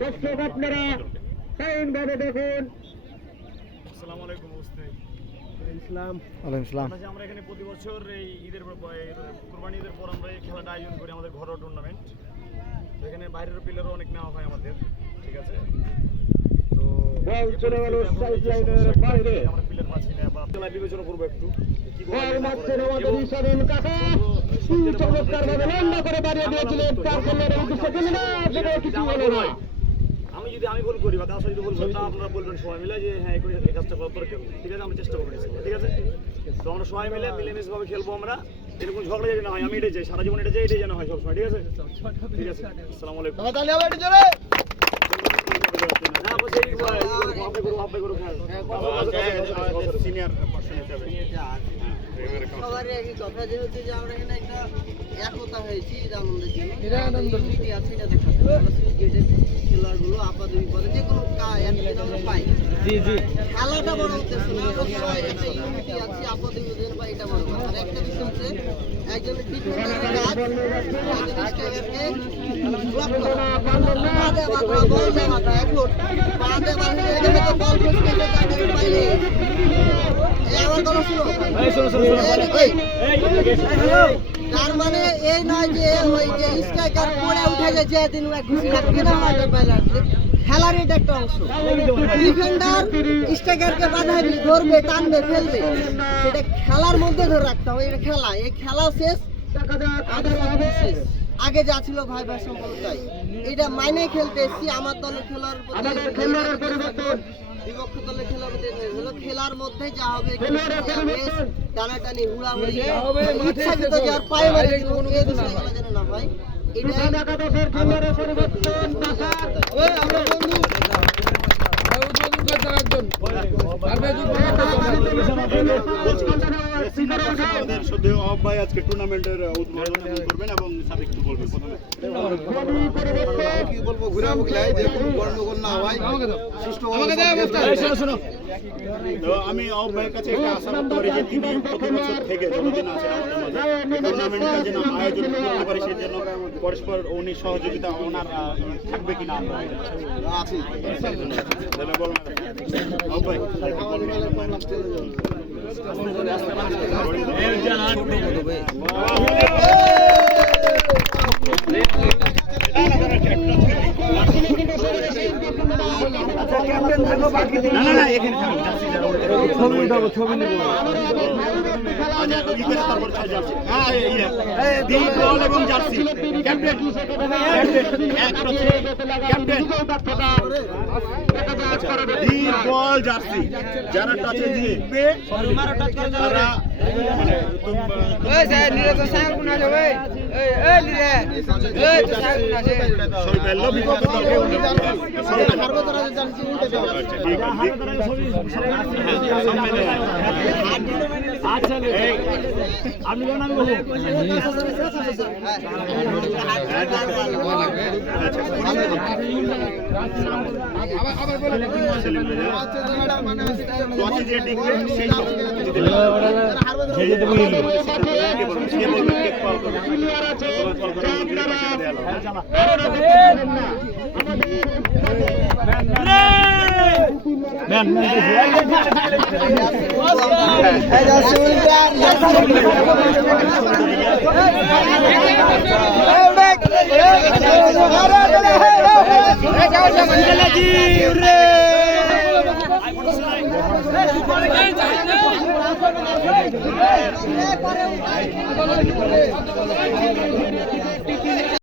দর্শক আপনারা সাইনভাবে দেখুন। আসসালামু আলাইকুম। আমরা এখানে প্রতি বছর এই ঈদের কুরবানি ঈদের পর আমরা এই খেলাটা আয়োজন করি আমাদের ঘরোয়া টুর্নামেন্ট। তো এখানে বাইরের প্লেয়ারও অনেক নেওয়া হয় আমাদের, ঠিক আছে। তো চলে গেল সাইড লাইনের বাইরে, আমরা প্লেয়ার পাচ্ছি না বা খেলা বিবেচনা করবো একটু কি আমি ভুল করি বা কাজ যদি ভুল করি তা আপনারা বলবেন সবাই মিলে যে হ্যাঁ এই কাজটা করার পরে খেলবো, ঠিক আছে। আমরা চেষ্টা করবো, ঠিক আছে। তো আমরা সবাই মিলে মিলেমিশে ভাবে খেলবো। আমরা এরকম ঝগড়া যেন হয়, আমি এটাই চাই, সারা জীবন এটাই যেন হয় সবসময়, ঠিক আছে। ঠিক আছে, আসসালামু আলাইকুম। সিনিয়র পার্সন হিসেবে সবারই একই কথা, যেহেতু যে আমরা এখানে একটা একতা হয়েছি আনন্দের জন্য, ইউনিটি আছে এটা দেখাতে খেলাগুলো আপাত বিপদে যে কোনো আমরা পাই। খেলাটা বড় উদ্দেশ্য না, আমরা সবাই একটা ইউনিটি আছে আপাত বিপদের পাই, এটা বড় কথা। আর একটা বিষয় হচ্ছে একজন ডিফেন্ডারের কাজ স্ট্রাইকারকে ব্লক করা, পা দেওয়া বাধা, বল দেওয়া বাধা। এখন পা দেওয়া বাধা এখানে তো বল ঢুকবে না, তাকে পাইলে তার মানে এই নয় যে ওই যে স্ট্রাইকার পড়ে উঠে গেছে দিন ঘুষি লাগবে না, খেলার এটা একটা অংশ। ডিফেন্ডার স্ট্রাইকারকে বাধা ধরবে, টানবে, ফেলবে, সেটা খেলার মধ্যে ধরে রাখতে হবে। এটা খেলা, এই খেলা শেষ, শেষ। আগে যা ছিল ভাই ভাই সম্পর্কটাই এটা মাইনে খেলতে এসছি। আমার দলের খেলার বিপক্ষ দলের খেলার হলো খেলার মধ্যে যা হবে টানাটানি হুড়াহুড়ি ইচ্ছাকৃত যার পায়ে মারে যেন না হয়, এটাই আমরা বন্ধু আজকে টুর্নামেন্টের উদ্বোধন করবেন এবং সাবিকটু বলবেন প্রথমে কি বলবো, ঘুরে যে কোনো গন্ডগোল না হয় সুষ্ঠু। তো আমি আহ্ব ভাইয়ের কাছে একটা আশা করতে পারি যে তিনি প্রতি বছর থেকে যতদিন আছেন আমাদের মাঝে টুর্নামেন্টটা যেন আয়োজন করতে পারি, সেই জন্য পরস্পর উনি সহযোগিতা ওনার থাকবে কিনা আমরা আছি। যারা টাচে জিতবে তারা